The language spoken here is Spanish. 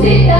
Cita.